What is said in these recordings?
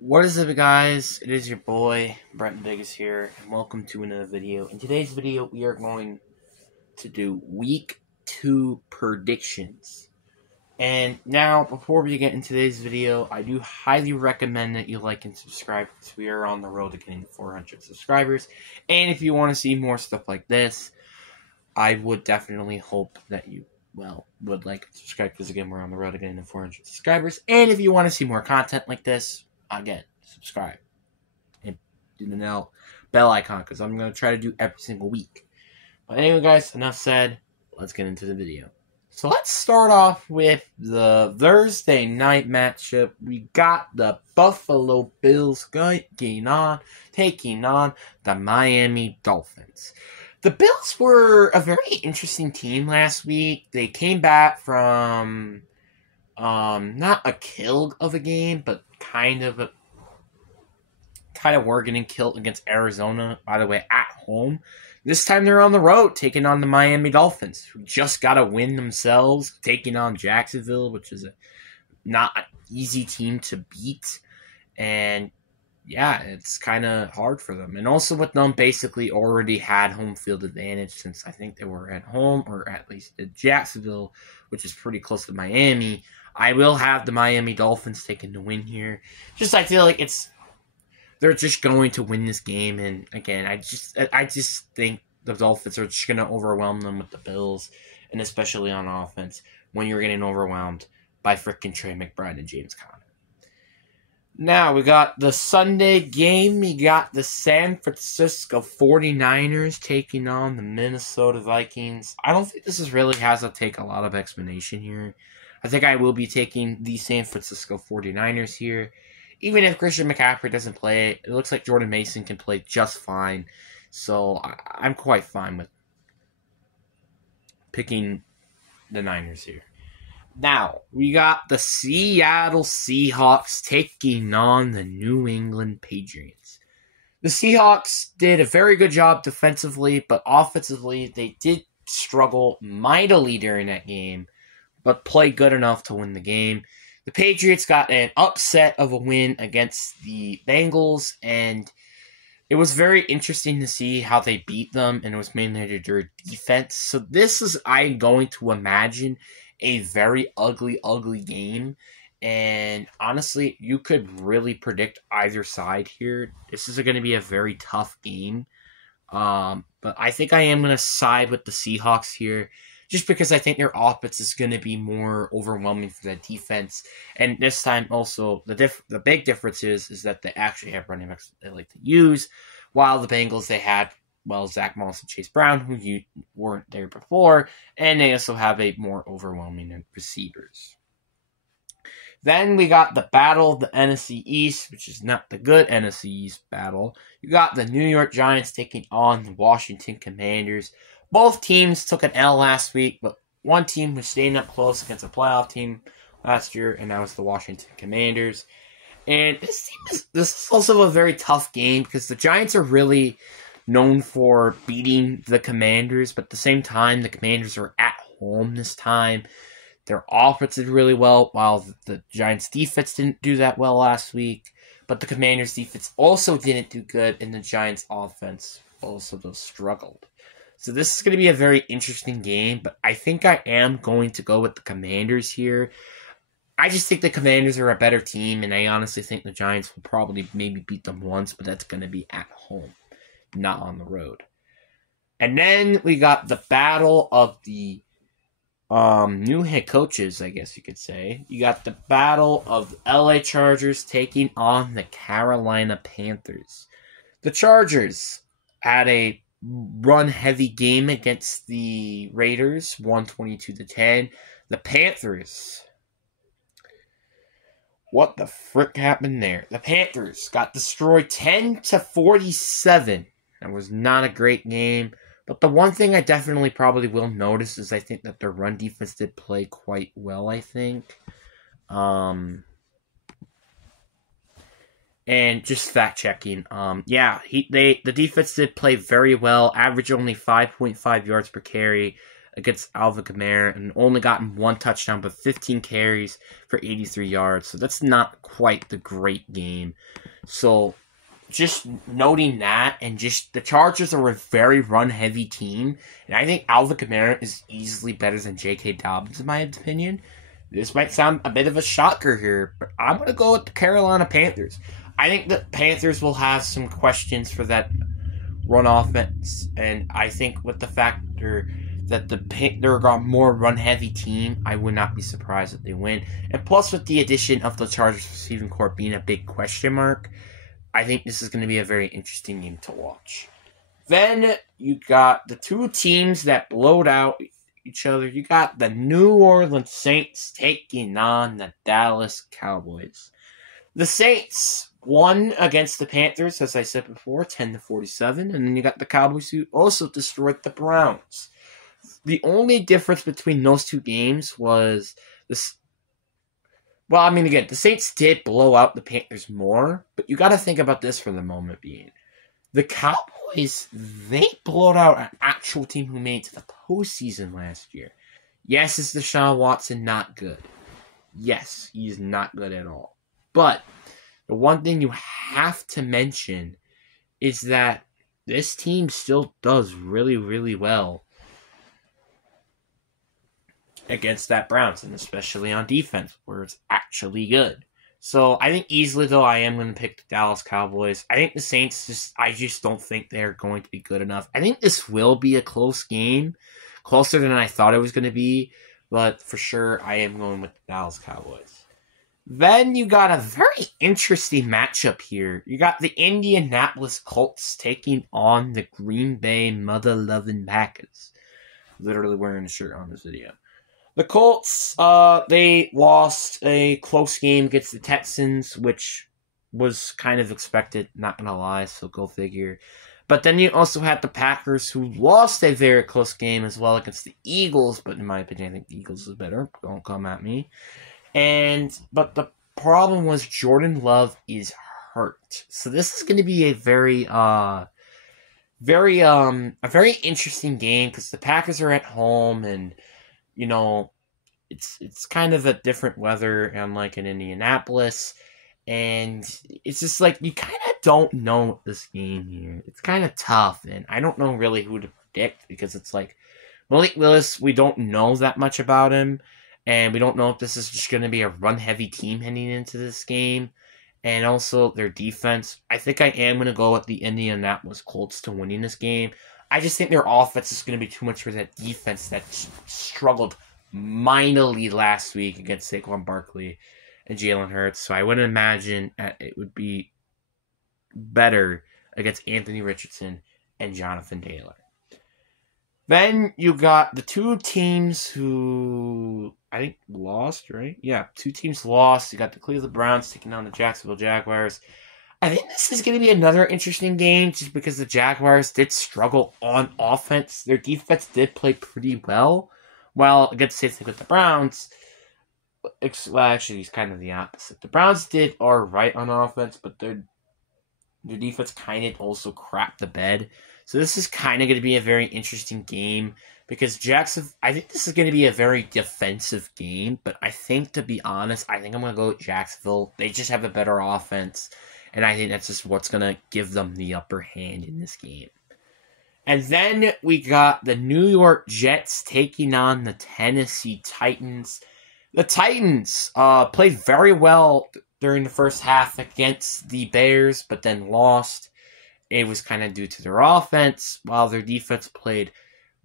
What is up, guys? It is your boy, Brenton Biggis here, and welcome to another video. In today's video, we are going to do Week 2 predictions. And now, before we get into today's video, I do highly recommend that you like and subscribe, because we are on the road to getting 400 subscribers. And if you want to see more stuff like this, I would definitely hope that you would like and subscribe, because again, we're on the road to getting 400 subscribers. And if you want to see more content like this, again, subscribe and do the bell icon, because I'm going to try to do every single week. But anyway, guys, enough said. Let's get into the video. So let's start off with the Thursday night matchup. We got the Buffalo Bills taking on the Miami Dolphins. The Bills were a very interesting team last week. They came back from not a kill of a game, but kind of were getting killed against Arizona, by the way, at home. This time they're on the road, taking on the Miami Dolphins, who just got to win themselves, taking on Jacksonville, which is not an easy team to beat. And yeah, it's kind of hard for them. And also with them basically already had home field advantage, since I think they were at home, or at least at Jacksonville, which is pretty close to Miami. I will have the Miami Dolphins taking the win here. I feel like they're just going to win this game, and again, I just think the Dolphins are just going to overwhelm them with the Bills, and especially on offense, when you're getting overwhelmed by frickin' Trey McBride and James Conner. Now, we got the Sunday game. We got the San Francisco 49ers taking on the Minnesota Vikings. I don't think this really has to take a lot of explanation here. I think I will be taking the San Francisco 49ers here. Even if Christian McCaffrey doesn't play, it looks like Jordan Mason can play just fine. So I'm quite fine with picking the Niners here. Now, we got the Seattle Seahawks taking on the New England Patriots. The Seahawks did a very good job defensively, but offensively, they did struggle mightily during that game, but played good enough to win the game. The Patriots got an upset of a win against the Bengals, and it was very interesting to see how they beat them, and it was mainly their defense. So this is, I'm going to imagine, a very ugly game. And honestly, you could really predict either side here. This is going to be a very tough game. But I think I am going to side with the Seahawks here, just because I think their offense is going to be more overwhelming for that defense. And this time also, the big difference is that they actually have running backs they like to use, while the Bengals, they had, Zach Moss and Chase Brown, who you weren't there before, and they also have a more overwhelming receivers. Then we got the battle of the NFC East, which is not the good NFC East battle. You got the New York Giants taking on the Washington Commanders. Both teams took an L last week, but one team was staying up close against a playoff team last year, and that was the Washington Commanders. And this is also a very tough game, because the Giants are really known for beating the Commanders, but at the same time, the Commanders are at home this time. Their offense did really well, while the Giants' defense didn't do that well last week. But the Commanders' defense also didn't do good, and the Giants' offense also struggled. So this is going to be a very interesting game, but I think I am going to go with the Commanders here. I just think the Commanders are a better team, and I honestly think the Giants will probably maybe beat them once, but that's going to be at home, not on the road. And then we got the battle of the new head coaches, I guess you could say. You got the battle of the LA Chargers taking on the Carolina Panthers. The Chargers had a run-heavy game against the Raiders, 122-10. The Panthers, what the frick happened there? The Panthers got destroyed 10-47. That was not a great game. But the one thing I definitely probably will notice is I think that their run defense did play quite well, I think. And just fact-checking, the defense did play very well, average only 5.5 yards per carry against Alvin Kamara and only gotten 1 touchdown, but 15 carries for 83 yards. So that's not quite the great game. So just noting that, and just the Chargers are a very run-heavy team, and I think Alvin Kamara is easily better than J.K. Dobbins, in my opinion. This might sound a bit of a shocker here, but I'm going to go with the Carolina Panthers. I think the Panthers will have some questions for that run offense, and I think with the factor that they're a more run-heavy team, I would not be surprised if they win. And plus, with the addition of the Chargers receiving corps being a big question mark, I think this is going to be a very interesting game to watch. Then you got the two teams that blowed out each other. You got the New Orleans Saints taking on the Dallas Cowboys. The Saints won against the Panthers, as I said before, 10-47, and then you got the Cowboys who also destroyed the Browns. The only difference between those two games was this. Well, I mean, again, the Saints did blow out the Panthers more, but you got to think about this for the moment being. The Cowboys, they blowed out an actual team who made it to the postseason last year. Yes, is Deshaun Watson not good? Yes, he's not good at all. But the one thing you have to mention is that this team still does really, really well against that Browns, and especially on defense, where it's actually good. So I think easily, though, I am going to pick the Dallas Cowboys. I think the Saints, I just don't think they're going to be good enough. I think this will be a close game, closer than I thought it was going to be, but for sure, I am going with the Dallas Cowboys. Then you got a very interesting matchup here. You got the Indianapolis Colts taking on the Green Bay Mother-Loving Packers. Literally wearing a shirt on this video. The Colts, they lost a close game against the Texans, which was kind of expected, not gonna lie, so go figure. But then you also had the Packers, who lost a very close game as well against the Eagles, but in my opinion, I think the Eagles is better. Don't come at me. But the problem was Jordan Love is hurt. So this is going to be a very interesting game, because the Packers are at home, and you know, it's kind of a different weather, unlike in Indianapolis, and it's just like you kind of don't know this game here. It's kind of tough, and I don't know really who to predict, because it's like Malik Willis, we don't know that much about him, and we don't know if this is just going to be a run-heavy team heading into this game. And also their defense, I think I am going to go with the Indianapolis Colts to winning this game. I just think their offense is going to be too much for that defense that struggled minorly last week against Saquon Barkley and Jalen Hurts. So I wouldn't imagine it would be better against Anthony Richardson and Jonathan Taylor. Then you got the two teams who I think lost, right? Yeah, two teams lost. You got the Cleveland Browns taking on the Jacksonville Jaguars. I think this is going to be another interesting game, just because the Jaguars did struggle on offense. Their defense did play pretty well. Well, against the same thing with the Browns. Well, actually, it's kind of the opposite. The Browns did all right on offense, but their defense kind of also crapped the bed. So this is kind of going to be a very interesting game, because I think this is going to be a very defensive game, but I think, to be honest, I think I'm going to go with Jacksonville. They just have a better offense, and I think that's just what's going to give them the upper hand in this game. And then we got the New York Jets taking on the Tennessee Titans. The Titans played very well during the first half against the Bears, but then lost. It was kind of due to their offense, while their defense played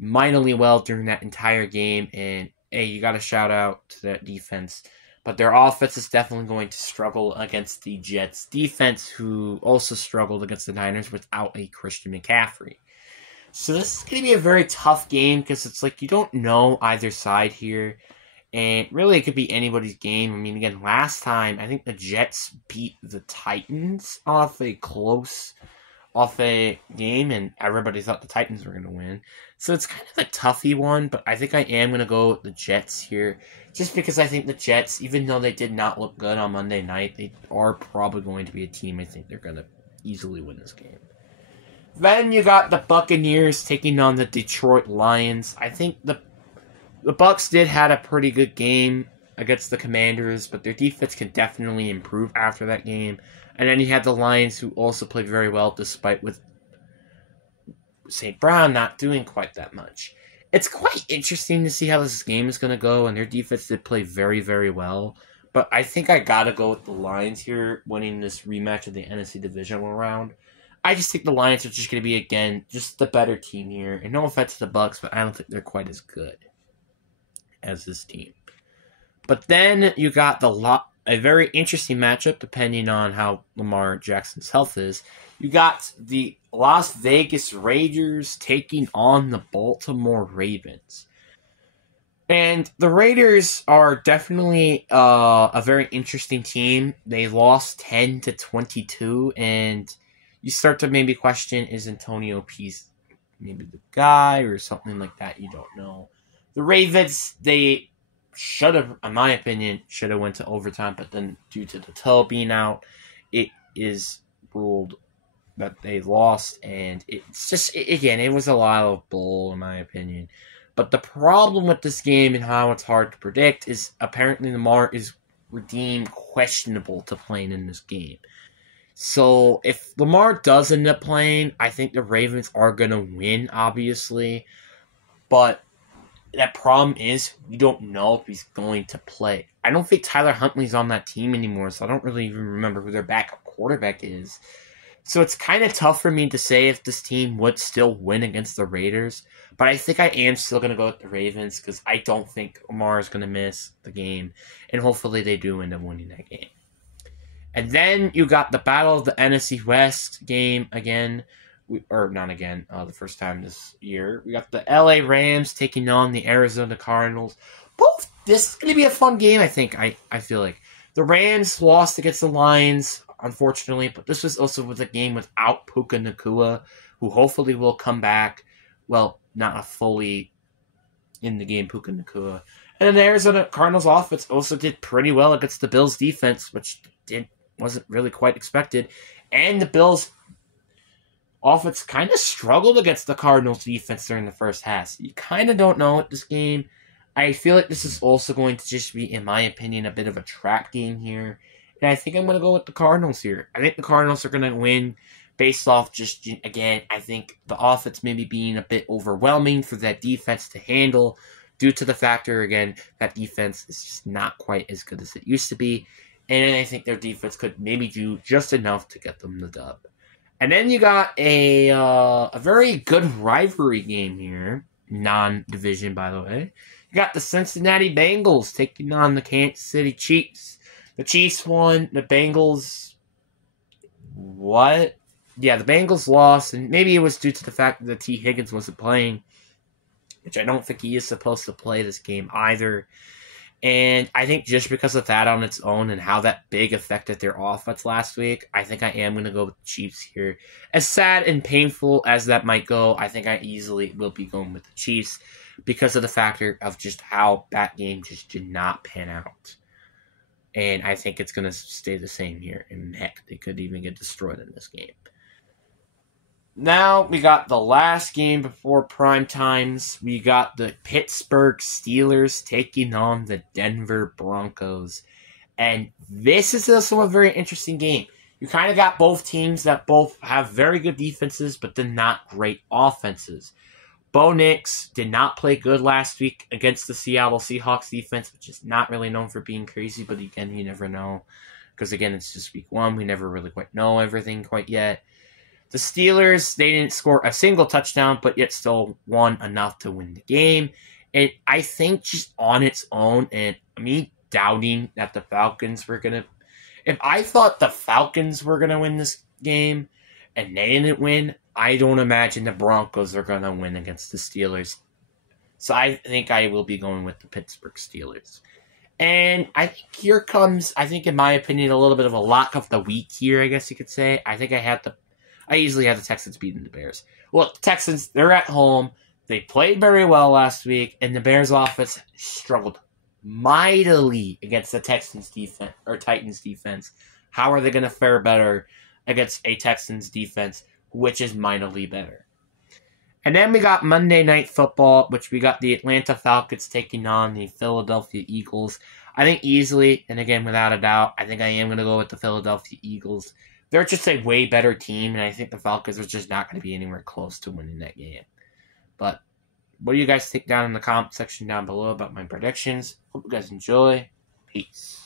minorly well during that entire game. And, hey, you got to shout out to that defense. But their offense is definitely going to struggle against the Jets' defense, who also struggled against the Niners without a Christian McCaffrey. So this is going to be a very tough game, because it's like you don't know either side here. And really, it could be anybody's game. I mean, again, last time, I think the Jets beat the Titans off a game, and everybody thought the Titans were going to win. So it's kind of a toughy one, but I think I am going to go with the Jets here, just because I think the Jets, even though they did not look good on Monday night, they are probably going to be a team I think they're going to easily win this game. Then you got the Buccaneers taking on the Detroit Lions. I think the The Bucks did had a pretty good game against the Commanders, but their defense can definitely improve after that game. And then you had the Lions, who also played very well, despite with St. Brown not doing quite that much. It's quite interesting to see how this game is going to go, and their defense did play very, very well. But I think I got to go with the Lions here, winning this rematch of the NFC Divisional round. I just think the Lions are just going to be, again, just the better team here. And no offense to the Bucks, but I don't think they're quite as good as this team. But then you got a very interesting matchup, depending on how Lamar Jackson's health is. You got the Las Vegas Raiders taking on the Baltimore Ravens. And the Raiders are definitely a very interesting team. They lost 10-22, and you start to maybe question, is Antonio Pease maybe the guy or something like that? You don't know. The Ravens, they should have, in my opinion, should have went to overtime, but then due to the toe being out, it is ruled that they lost, and it's just, again, it was a lot of bull, in my opinion. But the problem with this game and how it's hard to predict is apparently Lamar is deemed questionable to playing in this game. So if Lamar does end up playing, I think the Ravens are going to win, obviously. But that problem is we don't know if he's going to play. I don't think Tyler Huntley's on that team anymore, so I don't really even remember who their backup quarterback is. So it's kind of tough for me to say if this team would still win against the Raiders. But I think I am still going to go with the Ravens because I don't think Lamar is going to miss the game. And hopefully they do end up winning that game. And then you got the Battle of the NFC West game again. The first time this year. We got the LA Rams taking on the Arizona Cardinals. This is going to be a fun game, I think. I feel like. The Rams lost against the Lions, unfortunately, but this was also with a game without Puka Nacua, who hopefully will come back. Well, not fully in the game, Puka Nacua. And then the Arizona Cardinals offense also did pretty well against the Bills defense, which wasn't really quite expected. And the Bills offense kind of struggled against the Cardinals defense during the first half. You kind of don't know at this game. I feel like this is also going to just be, in my opinion, a bit of a trap game here. And I think I'm going to go with the Cardinals here. I think the Cardinals are going to win based off just, again, I think the offense maybe being a bit overwhelming for that defense to handle due to the factor, again, that defense is just not quite as good as it used to be. And I think their defense could maybe do just enough to get them the dub. And then you got a very good rivalry game here. Non-division, by the way. You got the Cincinnati Bengals taking on the Kansas City Chiefs. The Chiefs won. The Bengals... What? Yeah, the Bengals lost. And maybe it was due to the fact that T. Higgins wasn't playing. Which I don't think he is supposed to play this game either. And I think just because of that on its own and how that big affected their offense last week, I think I am going to go with the Chiefs here. As sad and painful as that might go, I think I easily will be going with the Chiefs because of the factor of just how that game just did not pan out. And I think it's going to stay the same here. And heck, they could even get destroyed in this game. Now we got the last game before prime times. We got the Pittsburgh Steelers taking on the Denver Broncos. And this is also a very interesting game. You kind of got both teams that both have very good defenses, but then not great offenses. Bo Nix did not play good last week against the Seattle Seahawks defense, which is not really known for being crazy, but again, you never know. Because again, it's just week one. We never really quite know everything quite yet. The Steelers, they didn't score a single touchdown, but yet still won enough to win the game. And I think just on its own, and me doubting that the Falcons were going to... If I thought the Falcons were going to win this game, and they didn't win, I don't imagine the Broncos are going to win against the Steelers. So I think I will be going with the Pittsburgh Steelers. And I think here comes, I think in my opinion, a little bit of a lock of the week here, I guess you could say. I think I easily had the Texans beating the Bears. Look, the Texans, they're at home. They played very well last week, and the Bears offense struggled mightily against the Texans defense or Titans defense. How are they going to fare better against a Texans defense, which is mightily better? And then we got Monday Night Football, which we got the Atlanta Falcons taking on the Philadelphia Eagles. I think easily, and again, without a doubt, I think I am going to go with the Philadelphia Eagles. They're just a way better team, and I think the Falcons are just not going to be anywhere close to winning that game. But what do you guys think down in the comment section down below about my predictions? Hope you guys enjoy. Peace.